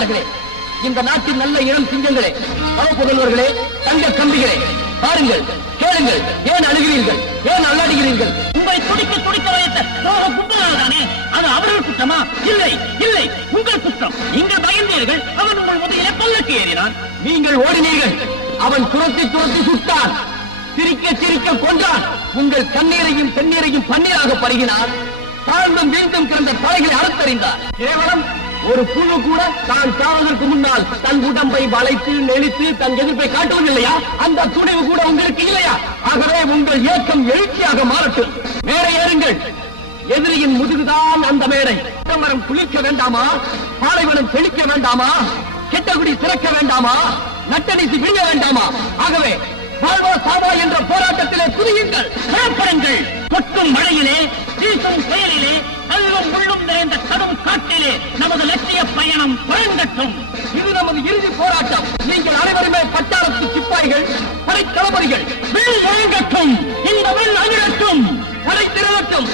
தாய்மார்களே, இந்த நாட்டின் நல்ல இளம் சிங்கங்களே, புதல்வர்களே, தங்க கம்பிகளே, பாருங்கள், கேளுங்கள். ஏன் அழுகிறீர்கள்? ஏன் அல்லாடுகிறீர்கள்? உங்களை துடிக்க துடிக்க வைத்த சோக கும்பலால் தானே. அது அவர்கள் குற்றமா? இல்லை இல்லை, உங்கள் குற்றம். நீங்கள் பயந்தீர்கள். அவன் உங்கள் முதலிலே பல்லக்கு ஏறினான். நீங்கள் ஓடினீர்கள். அவன் துரத்தி துரத்தி சுட்டான். சிரிக்க சிரிக்க கொன்றான். உங்கள் கண்ணீரையும் தண்ணீரையும் பன்னீராக பருகினான். தாழ்ந்தும் வீழ்ந்தும் கிடந்த தலைகளை அறுத்தறிந்தார். கேவலம் ஒரு புழு கூட தான் சாவதற்கு முன்னால் தன் உடம்பை வளைத்து நெளித்து தன் எதிர்ப்பை காட்டுவதில்லையா? அந்த துணிவு கூட உங்களுக்கு இல்லையா? ஆகவே உங்கள் இயக்கம் எழுச்சியாக மாறட்டும். மேடை ஏறுங்கள். எதிரியின் முதுகுதான் அந்த மேடை. மரம் குளிக்க வேண்டாமா? பாலைவனம் செழிக்க வேண்டாமா? கெட்டகுடி திறக்க வேண்டாமா? நட்டணிசி விழுங்க வேண்டாமா? ஆகவே வாழ்வா சாவா என்ற போராட்டத்திலே குதியுங்கள், புறப்படுங்கள். கொட்டும் மழையிலே, வீசும் புயலிலே, கல்லும் முள்ளும் நிறைந்த கடும் காட்டிலே நமது லட்சிய பயணம் புறங்கட்டும். இது நமது இறுதி போராட்டம். நீங்கள் அனைவருமே பட்டாளத்து சிப்பாய்கள், படைத்தளபதிகள். வில் வழங்கட்டும், இந்த வில் அகிழட்டும், படை திரளட்டும்,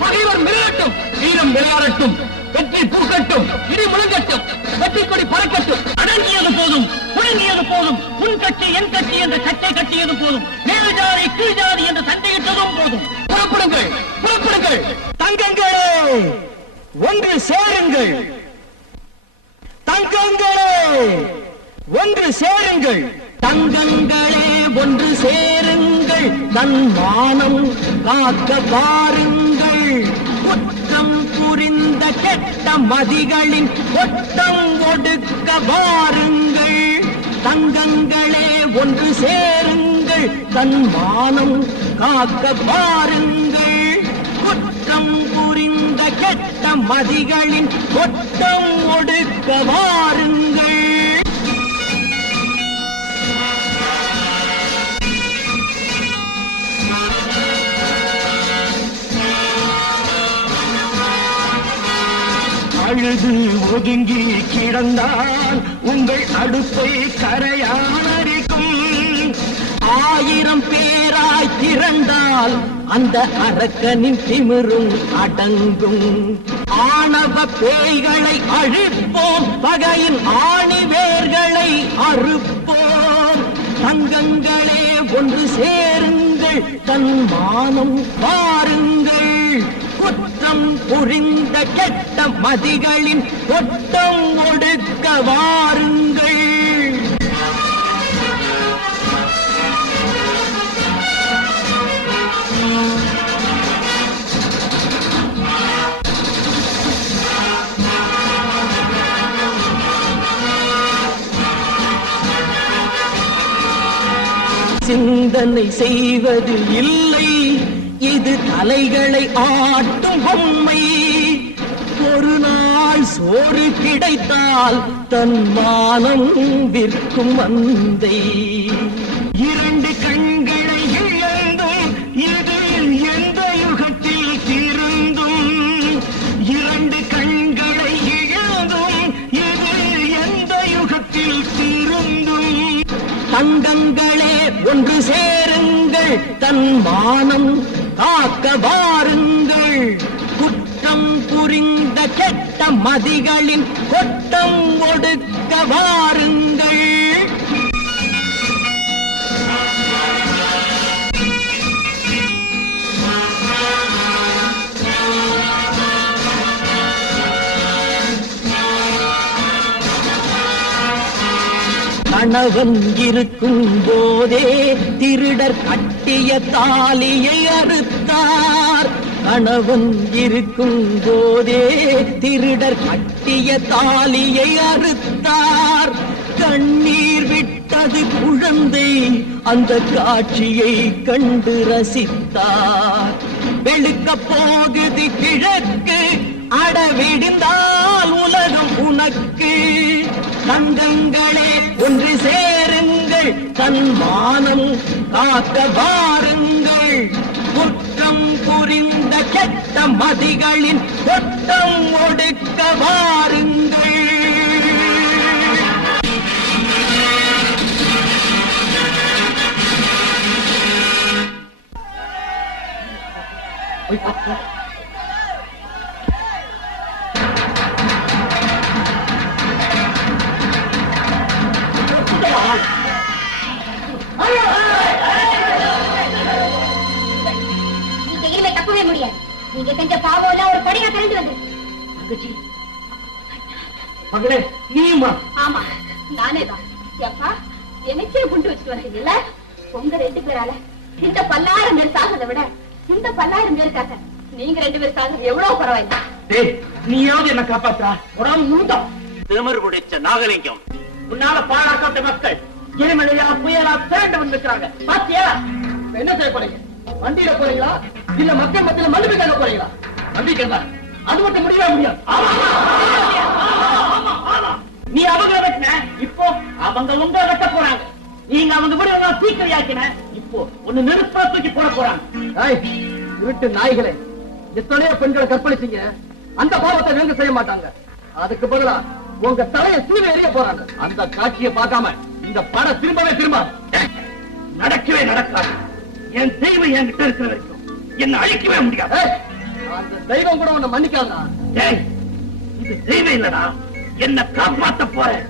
பகைவர் மிரளட்டும், வீரம் விளையாடட்டும், வெற்றி பூக்கட்டும், இடி முழங்கட்டும், வெற்றி கொடி பறக்கட்டும். அடங்கியது போதும், முழங்கியது போதும், உன் கட்சி என் கட்சி என்ற கட்டை கட்டியது போதும், மேல் ஜாதி கீழ் ஜாதி என்று சண்டையிட்டதும் போதும். புறப்படுங்கள், புறப்படுங்கள். தங்கங்களே ஒன்று சேருங்கள். தங்கங்களே ஒன்று சேருங்கள். தங்கங்களே ஒன்று சேருங்கள். தன் மானம் காக்க வாருங்கள். குற்றம் புரிந்த கெட்ட மதிகளின் கொட்டம் ஒடுக்க வாருங்கள். தங்கங்களே ஒன்று சேருங்கள். தன் மானம் காக்க வாருங்கள். குற்றம் புரிந்த கெட்ட மதிகளின் கொட்டம் ஒடுக்க வாருங்கள். அழுது ஒதுங்கி கிடந்தால் உங்கள் அடுப்பை கரையானரிக்கும். 1000 பேராய் திரண்டால் அந்த அரக்கனின் திமிரும் அடங்கும். ஆணவ பேய்களை அழிப்போம், பகையின் ஆணிவேர்களை அறுப்போம். தங்கங்களே ஒன்று சேருங்கள். தன் மானம் பாருங்கள். குற்றம் புரிந்த கெட்ட மதிகளின் கொட்டம் ஒடுக்க வாருங்கள். சிந்தனை செய்வது இல்லை, இது தலைகளை ஆட்டும் பொம்மை. ஒரு நாள் சோறு கிடைத்தால் தன் மானம் விற்கும் மந்தை. 2 கண்களை இழந்தும் இது எந்த யுகத்தில் திருந்தும். 2 கண்களை இழந்தும் இது எந்த யுகத்தில் திருந்தும். தங்கங்களே ஒன்று சேருங்கள். தன் மானம் காக்க வாருங்கள். குற்றம் புரிந்த கெட்ட மதிகளின் கொட்டம் ஒடுக்க வாருங்கள். கணவன் இருக்கும் போதே திருடர் கட்டிய தாலியை அறுத்தார். கணவன் இருக்கும் போதே திருடர் கட்டிய தாலியை அறுத்தார். கண்ணீர் விட்டது குழந்தை அந்த காட்சியை கண்டு ரசித்தார். வெளுக்க போகுது கிழக்கு, அடவிடிந்தால் உலகம் உனக்கு. தங்கங்களே ஒன்று சேருங்கள். தன் மானம் காக்க வாருங்கள். குற்றம் புரிந்த கெட்ட மதிகளின் கொட்டம் ஒடுக்க வாருங்கள். நீங்க செஞ்ச பாவம் எல்லாம் ஒரு படியா தெரிஞ்சு வந்து. தங்கச்சி மகளே நீமா? ஆமா நானே தான். எப்பா எனக்கே குண்டு வச்சுட்டு வந்தீங்கல்ல. உங்க 2 பேரால இந்த 10,000 பேர் சாகிறத விட இந்த 10,000 பேருக்காக நீங்க 2 பேர் சாகிறது எவ்வளவு பரவாயில்லை. டேய் நீயாவது என்ன காப்பாற்றா? உடம்பு முழுந்தோம். திமிர் பிடிச்ச நாகலிங்கம், உன்னால பாழாக்கப்பட்ட மக்கள் எரிமலையா புயலா திரண்டு வந்திருக்கிறாங்க. பாத்தியா? இப்ப என்ன செய்ய போறீங்க? வண்டியில போறீங்களா இல்ல மக்கள் மத்தியில மன்னிப்பு கேட்க போறீங்களா? நம்பிக்கை அது மட்டும் முடியவே முடியாது. நீ அவங்க வெட்டின, இப்போ அவங்க உங்க வெட்ட போறாங்க. நீங்க அவங்க கூட தீக்கிரையாக்கின, இப்போ ஒண்ணு நெருப்பா தூக்கி போட போறாங்க. ஏய், இருட்டு நாய்களே, எத்தனையோ பெண்களை கற்பழிச்சீங்க. அந்த பாவத்தை நீங்க செய்ய மாட்டாங்க. அதுக்கு பதிலா உங்க தலையை சீவி எறிய போறாங்க. அந்த காட்சியை பார்க்காம இந்த படம் திரும்பவே திரும்பாது. நடக்கவே நடக்காது. என் தெய்வம் என்கிட்ட இருக்கிற வரைக்கும் என்ன அழிக்கவே முடியாது. ஏய், அந்த தெய்வம் கூட உன்னை மன்னிக்காதா? ஏய், இது தெய்வம் இல்லடா, என்ன காப்பாத்த போறேன்.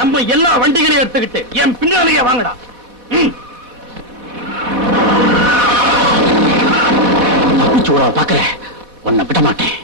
நம்ம எல்லா வண்டிகளையும் எடுத்துக்கிட்டு என் பின்னாலேயே வாங்கடா. சூடா பாக்குறேன், உன்னை விட மாட்டேன்.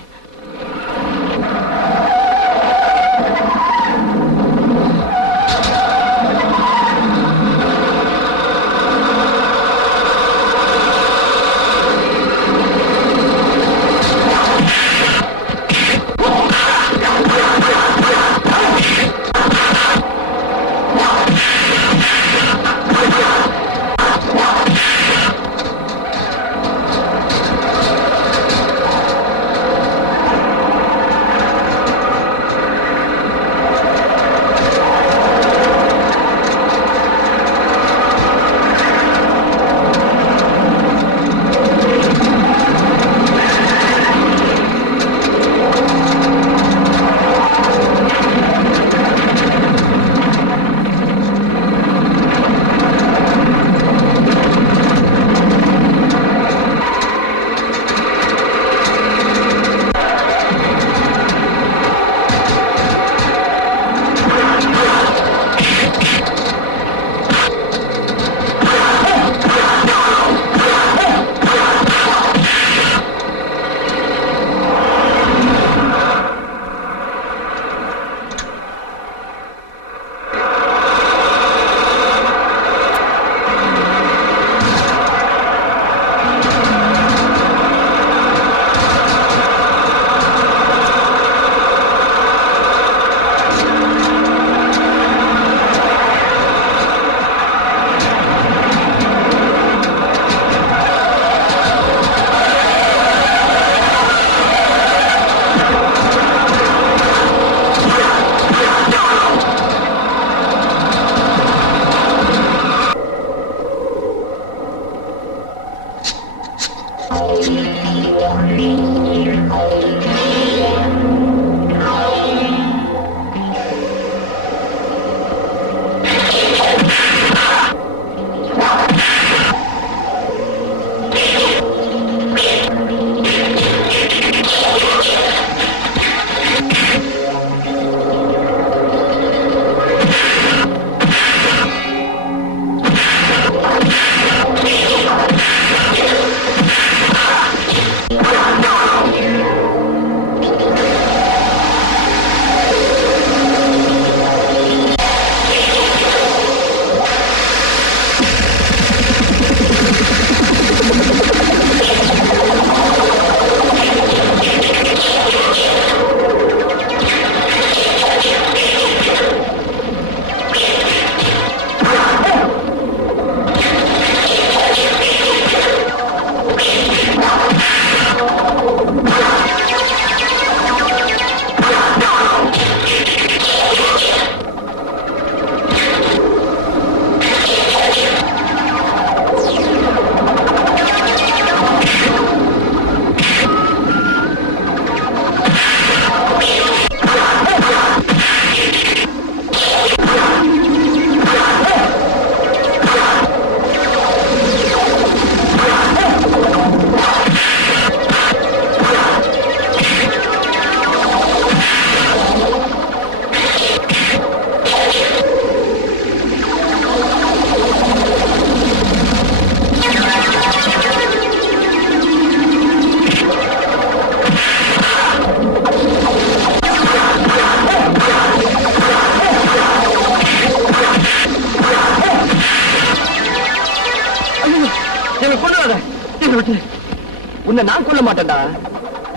உன்னை நான் கொல்ல மாட்டேன்டா.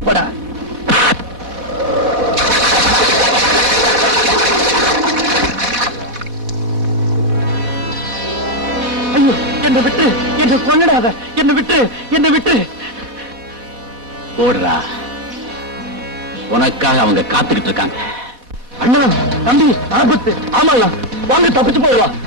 போடா. ஐயோ, என்னை விட்டு, என்னை கொன்னுடாத, என்னை விட்டு, என்னை விட்டு. ஓடுறா, உனக்காக அவங்க காத்துக்கிட்டு இருக்காங்க. அண்ணா, தம்பி, ஆபத்து. ஆமாண்ணா, வாங்க தப்பிச்சு போயிடலாம்.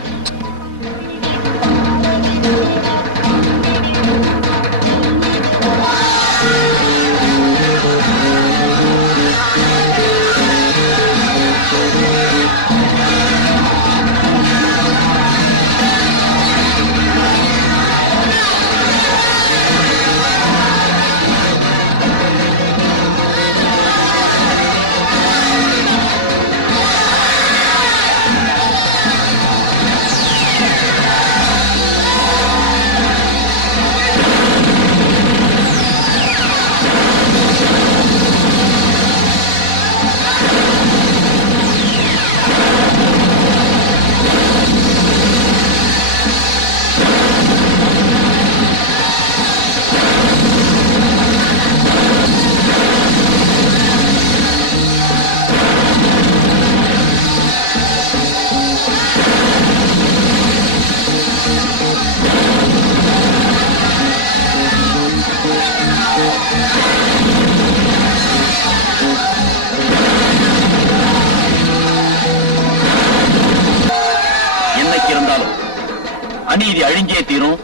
அநீதி அழிஞ்சே தீரும்,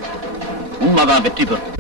உண்மைதான் வெற்றி பெறும்.